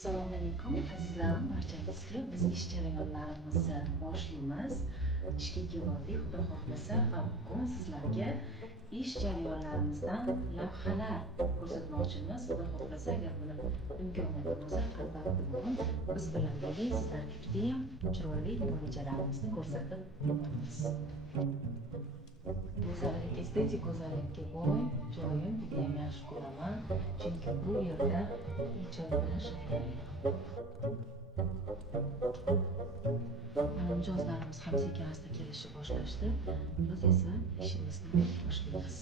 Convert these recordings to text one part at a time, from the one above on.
Assalomu alaykum azizlarim, barchangizga biz ish jarayonlarimizni boshlaymiz. Ishga keldik, xudo xohlasa va bugun sizlarga ish jarayonlarimizdan lavhalar ko'rsatmoqchimiz. Xudo xohlasa agar buni imkoniyati bo'lsa, albatta bugun biz bilan birga sizlarga judayam chiroyli natijalarimizni ko'rsatib beramiz. Go'zallik, estetik go'zallikka boy joyim judayam yaxshi ko'raman, chunki bu yerda ijodlar mijozlarimiz ham sekin-asta kelishni boshlashdi. Biz esa ishimizni boshlaymiz.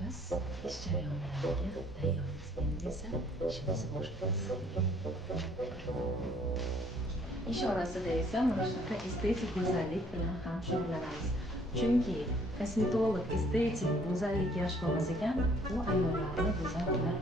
Biz ish jarayonlariga tayyormiz. Endi esa ishimizni boshlaymiz. Ish orasida esa mana shunaqa estetik go'zallik bilan ham shug'ullanamiz. Chunki kosmetolog estetik go'zallik yaxshi ko'rmas ekan, u ayollarni go'zal qilar.